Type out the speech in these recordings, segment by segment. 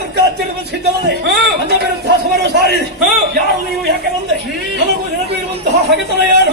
ದುರ್ಗಾಚಾರ್ಯ ಸಿದ್ಧವನ್ನೇ ನನ್ನ ವಿರುದ್ಧ ಸಮರ ಸಾರಿದೆ. ಯಾರು ನೀವು, ಯಾಕೆ ಬಂದೆ? ನನಗೂ ನಿನಗೂ ಇರುವಂತಹ ಹಗೆತನ ಯಾರು?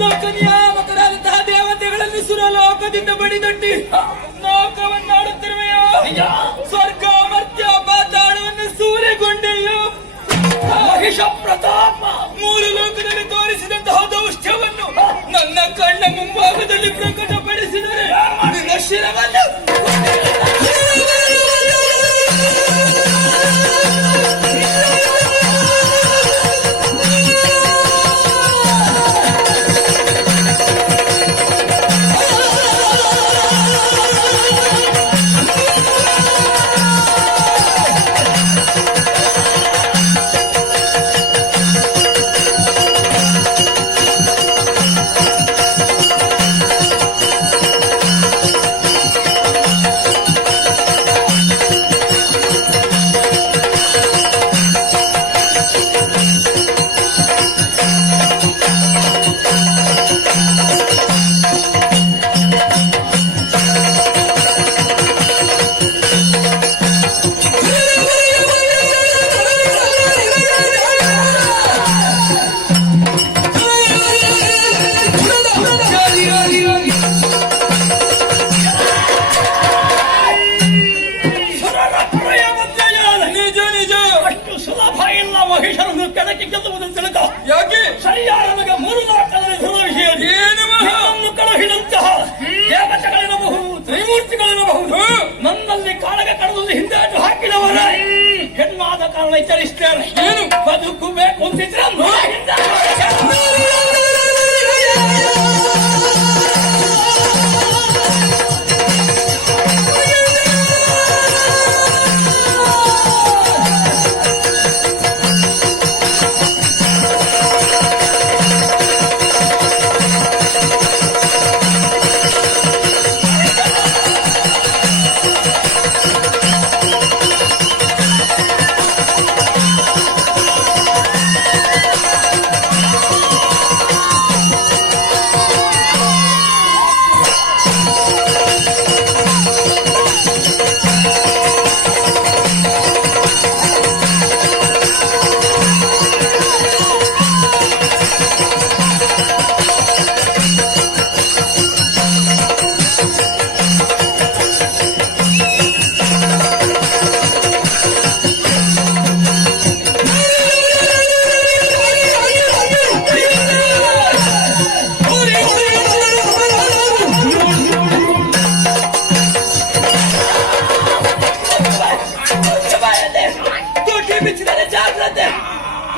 ಲೋಕನಿಯಾಮಕರಾದಂತಹ ದೇವತೆಗಳಲ್ಲಿ ಸುರಲೋಕದಿಂದ ಬಡಿದೊಡ್ಡಿ ಲೋಕವನ್ನಾಡುತ್ತಿರುವೆಯೋ? ಸ್ವರ್ಗ ಮರ್ತ್ಯ ಪಾತಾಳವನ್ನು ಸೂರೆಗೊಂಡೆಯೋ? ಮಹಿಷ ಪ್ರತಾಪ ಮೂರು ಲೋಕದಲ್ಲಿ ತೋರಿಸಿದಂತಹ ದೌಷ್ಟ್ಯವನ್ನು ನನ್ನ ಕಣ್ಣ ಮುಂಭಾಗದಲ್ಲಿ ಪ್ರಕಟಪಡಿಸಿದರೆ ನಿನ್ನ ಶಿರವನ್ನು ಕೆಳಕ್ಕೆ ಗೆಲ್ಲುವುದನ್ನು ತಿಳಕ. ಯಾಕೆ? ಸರಿಯಾದ ನನಗೆ 3 ನಾಟಕದಲ್ಲಿ ಧ್ರುವ ವಿಷಯ ಏನು ಕಳುಹಿದಂತಹ ದೇವತೆಗಳಿರಬಹುದು, ತ್ರಿಮೂರ್ತಿಗಳಿರಬಹುದು, ನನ್ನಲ್ಲಿ ಕಾಳಗ ಕಡದಲ್ಲಿ ಹಿಂದಾಟು ಹಾಕಿದವರ ಹೆಣ್ಣಾದ ಕಾರಣ ಎಚ್ಚರಿಸ್ತೇನೆ. ಏನು ಬದುಕಬೇಕು ಅಂತಿದ್ರೆ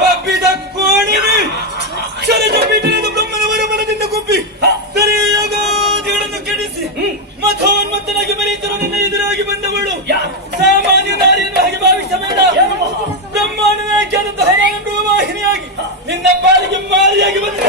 ಕಬ್ಬಿದ ಕೋಣಿನಿ ಶರಜಬಿದ್ದ ಬ್ರಹ್ಮನವರ ಮನದಿಂದ ಕೊಬ್ಬಿ ದರೆಯಾಗಾದಿಗಳನ್ನು ಕೆಡಿಸಿ ಮಥೋನ್ಮತ್ತನಾಗಿ ಮರೀತರು ನಿನ್ನ ಎದುರಾಗಿ ಬಂದವಳು ಸಾಮಾನ್ಯ ನಾರಿಯನ್ನು ಹಾಗೆ ಭಾವಿಸಬೇಡ. ಬ್ರಹ್ಮಾಂಡ ನಾಯಕಿಯಾದಂತಹ ನಾನು ವಾಹಿನಿಯಾಗಿ ನಿನ್ನ ಪಾಲಿಗೆ ಮಾರಿಯಾಗಿ ಬಂದ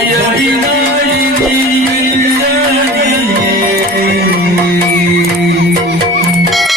ಮಾಯ ವಿನಾಶಿನಿ